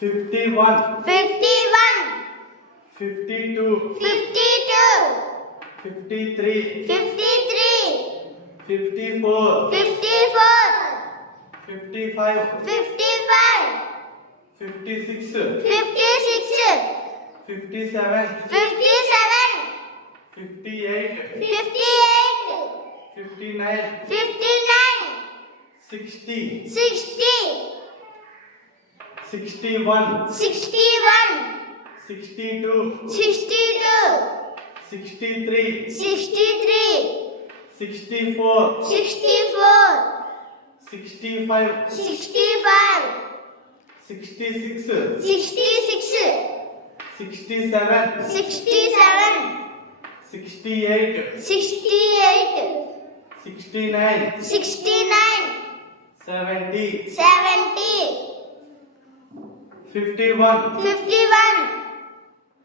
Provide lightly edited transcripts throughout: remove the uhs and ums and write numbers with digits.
51, 51, 52, 52, 53, 53, 54, 54, 55, 55, 56, 56, 57, 57, 58, 58, 59, 59, 60, 60, 61, 61, 62, 62, 63, 63, 64, 64, 65, 65, 66, 66, 67, 67, 68, 68, 69, 69, 70, 70, 51, 51,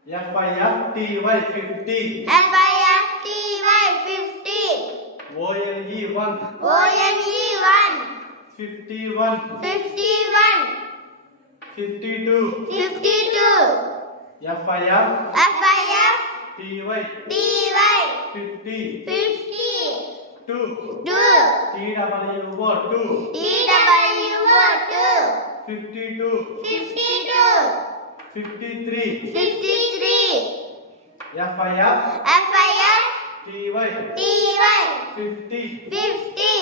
FIFTY 50, FIFTY 50, ONE 1, ONE 1, 51, 51, 52, 52, FIFTY FIFTY 50, 50, 2, 2, TWO 2, TWO 2, 52, 52, 53, 53, FIFTY FIFTY 50, 50,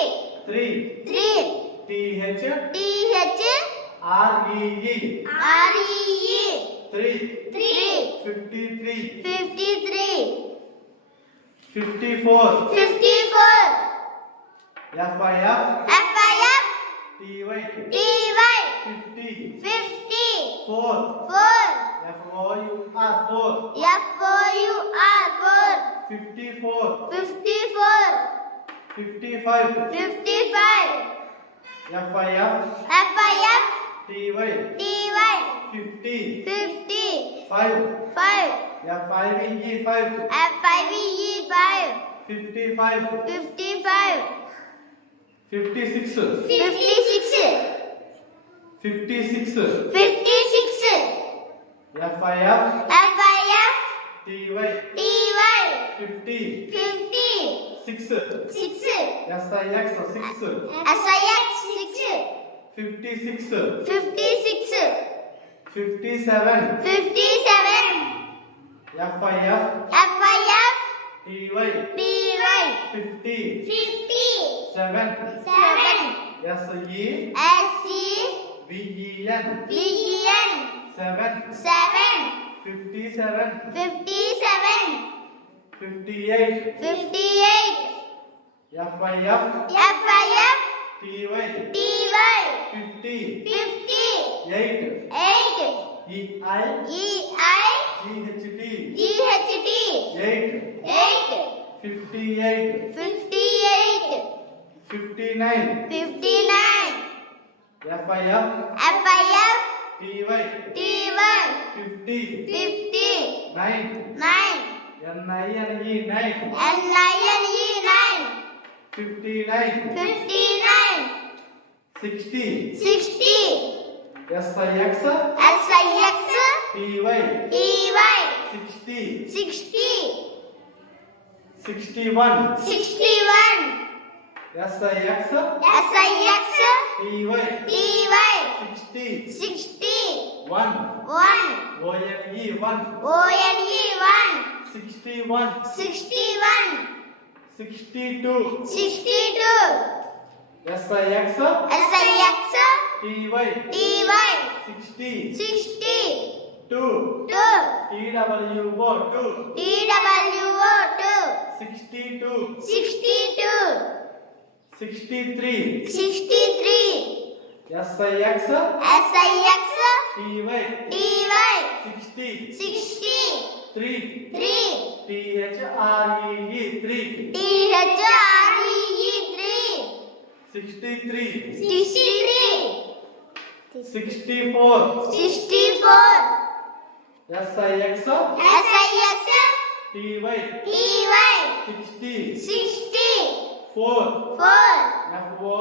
3, 3, THREE REE 3, 3, 53, 53, 54, 54, FIFTY FIFTY 50, 50, 4, 4, FOUR 4, FOUR 54, 54, 55, 55, FIFTY FIFTY 50, 50, 5, 5, FIVE 5, FIVE 5, 55, 55, 56, 56, 56, 56, FIFTY FIFTY 50, 50, 6, 6, SIX 6, SIX 56, 56, 57, 57, FIFTY FIFTY 50, 50, 7, 7, SEVEN, SEVEN 7, 7, 57, 57, 58, 58, FIFTY FIFTY 50, 50, 8, 8, GHT GHT 8, 8, 58, 58, 59, 59, FIFTY FIFTY 50, 50, 9, 9, NINE 9, NINE 9, 59, 59, 60, 60, SIX TY 60, 60, 61, 61, SIX TY 60, 60, 1, 1, ONE 1, ONE 1, 61, 61, 62, 62, SIX TY 60, 60, 2, 2, TWO 2, TWO 62, 2, 62, 63, 63, SIX TY 60, 60, 3, 3, THREE 3, THREE 3, 63, 63, 64, 64, SIX TY TY 60, 60, 4, 4, FOUR 4,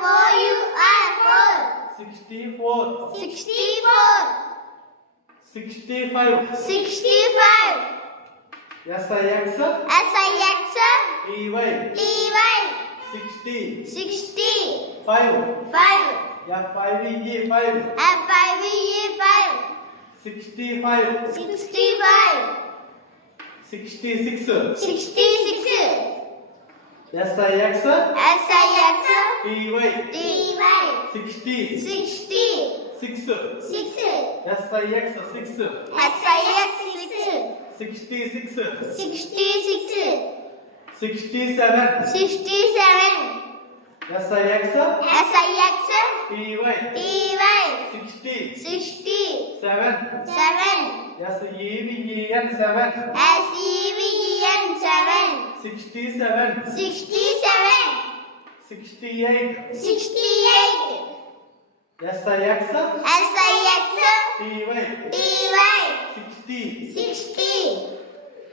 FOUR 4, 64, 64, 65, 65, SIX, SIX, TY, TY, 60, 60, 5, 5, F5VE 5, F5VE 5, 65, 65, 66, 66, SIX, SIX, TY, TY, 60, 60, 6, 6, SIX, 6, SIX 66, 66, 67, 67, SIX, SIX, TY, TY, 60, 60, 7, 7, SEVEN 7, SEVEN 7, 67, 67, 68, 68, SIX, SIX, TY, TY, 60, 60,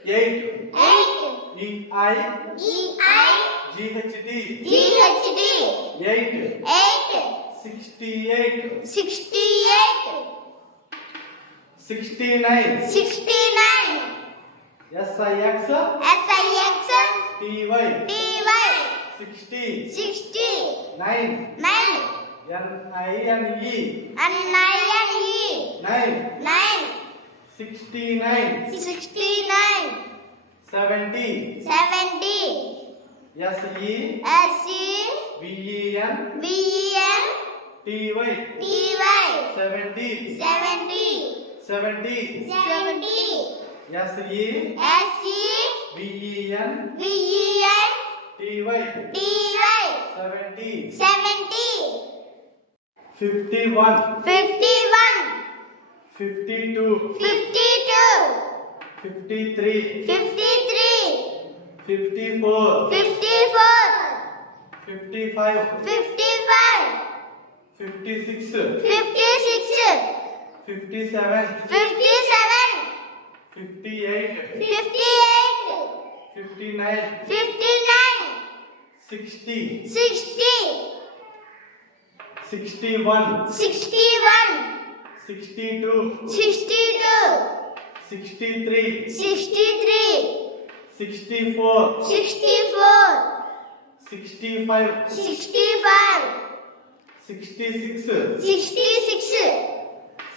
8, 8, EI, EI, GHD, GHD, 8, 8, 68, 68, 69, 69, SIX, SIX, TY, TY, 60, 60, 9, 9, NINE, and 9, 9, 9, 69, 69, 70, 70, SEVEN, VEN, TY, TY, 70, 70, 70, 70, SEVEN, VEN, TY, TY, 70, 70, 51, 51, 52, 52, 53, 53, 54, 54, 55, 55, 56, 56, 57, 57, 58, 58, 59, 59, 60, 60, 61, 61, 62, 62, 63, 63, 64, 64, 65, 65, 66, 66,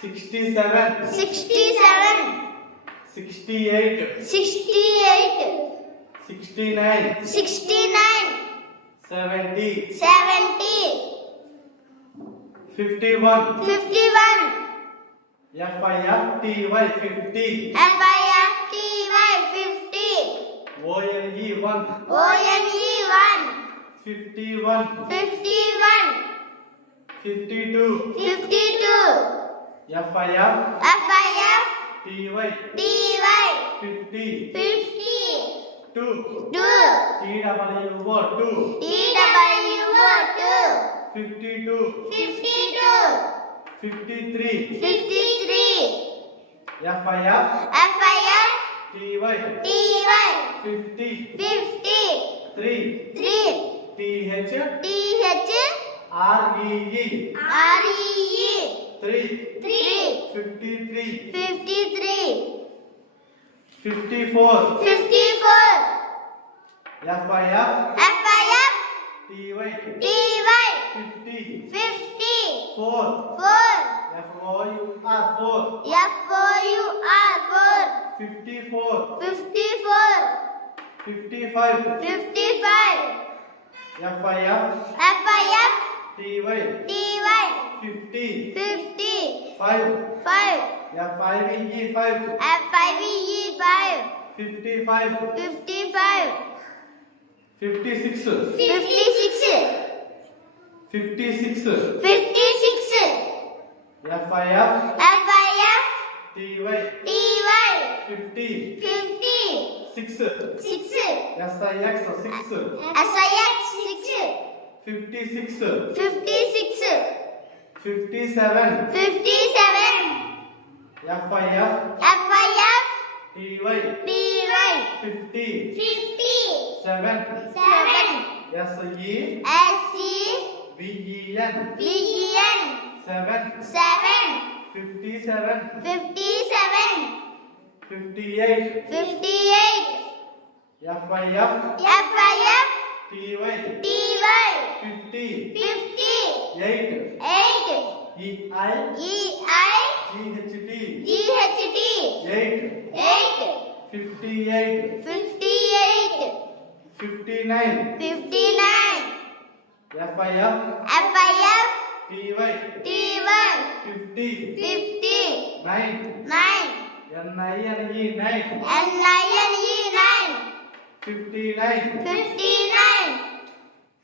67, 67, 68, 68, 69, 69, 70, 70, 51, 51, FIFTY 50, FIFTY 50, ONE 1, ONE 1, 51, 51, 52, 52, FIFTY FIFTY 50, 50, 2, 2, TWO 2, TWO 2, 52, 52, 53, 53, FIFTY TY 50, 50, 3, 3, THREE REE 3, 3, 53, 53, 54, 54, FIFTY TY 50, 50, 4, 4, FOUR 4, FOUR 4, 54, 54, 55, 55, FIFTY TY 50, 50, 5, 5, FIVE 5, FIVE 5, 55, 55, 56, 56, 56, 56, FIFTY TY 50, 50, 6, 6, SIX 6, SIX 6, 56, 56, 57, 57, FIFTY TY 50, 50, 7, 7, SEVEN VEN 7 7 57 57 58 58 FIF FIF TY TY 50 58 8 EI EI GHT GHT 8 8 58 58 59 59 FIF FIF TY TY 50 50 9 9 NINE 9 NINE 9 59 59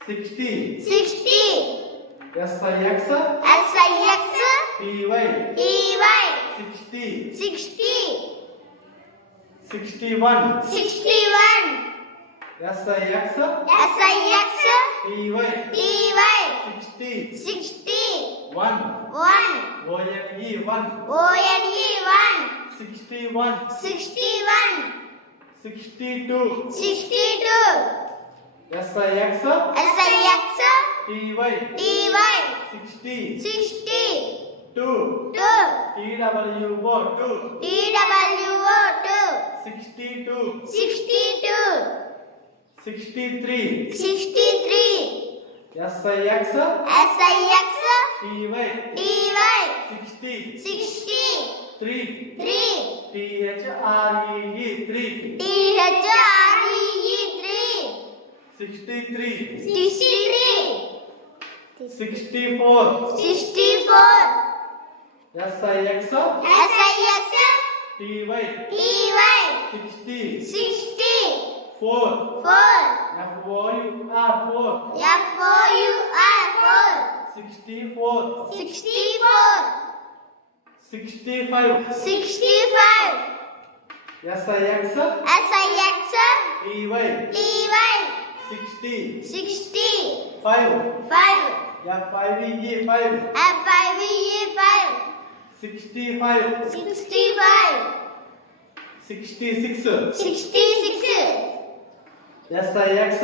60 60 SIX SIX TY TY 60 60 61 61 SIX SIX TY TY 60 60 1 1 ONE 1 ONE 1 61 61 62 62 SIX SIX TY TY 60 60 2 2 TWO 2 TWO 62 2 62 63 63 SIX SIX TY TY 60 60 3 3 THREE 3 THREE 63 3 64 64 SIX SIX TY TY 60 60 4 4 FOUR 4 FOUR 64 64 65 65 SIX SIX TY TY 60 60 5 5 FIVE 5 FIVE 5 65 65 66 66 SIX SIX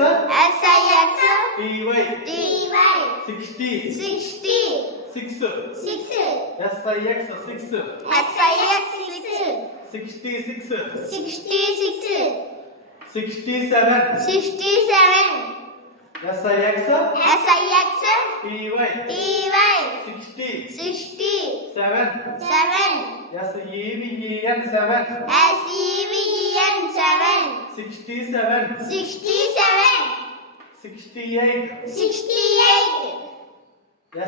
TY TY 60 60 6 6 SIX 6 SIX 66 66 67 67 SIX SIX TY TY 60 60 7 7 SEVEN 7 SEVEN 7 67 67 68 68 SIX SIX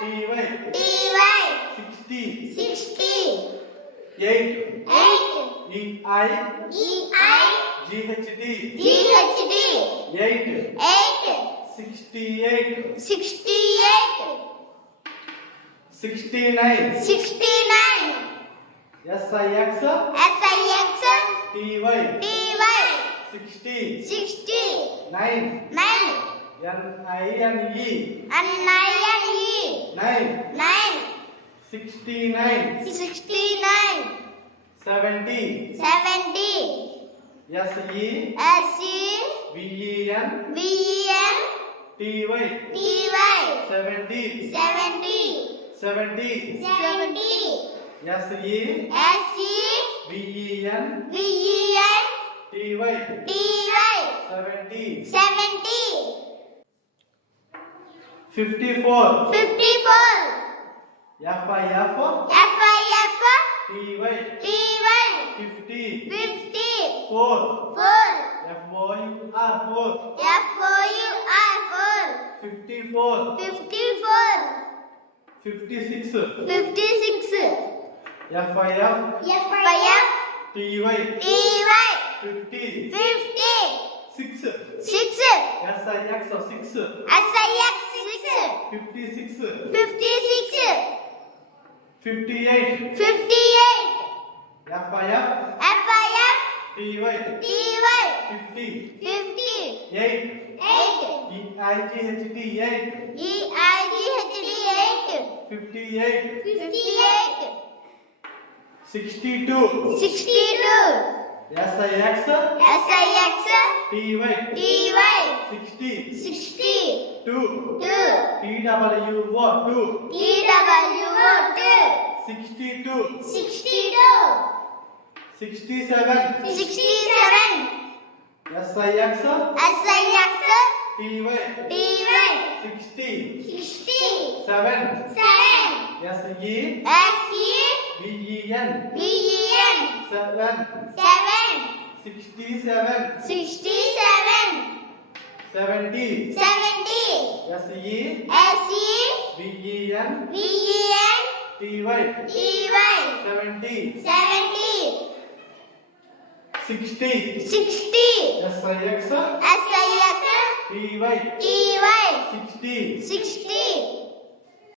TY TY 60 60 8 8 EI EI GHD GHD 8 8 68 68 69 69 SIX SIX TY TY 60 60 9 9 NINE NINE 9 9 69 69 70 70 SEVEN VEN TY TY 70 70 70 70 SEVEN VEN TY TY 70 70 54 54 FIF FIF TY TY 50 50 4 4 FOUR FOUR 54 54 56 56 FIF FIF TY TY 50 50 6 6 SIX 6 SIX 56 56 58 58 FIF FIF TY TY 50 50 8 8 EIGHT 8 EIGHT 8 58 58 62 62 SIX SIX TY TY 60 60 2 2 TWO 2 TWO 2 62 62 67 67 SIX SIX TY TY 60 60 7 7 SE SE BEN BEN 7 7 67 67 70 70 SE SE BEN BEN TY TY 70 70 60 60 SIX SIX TY TY 60 60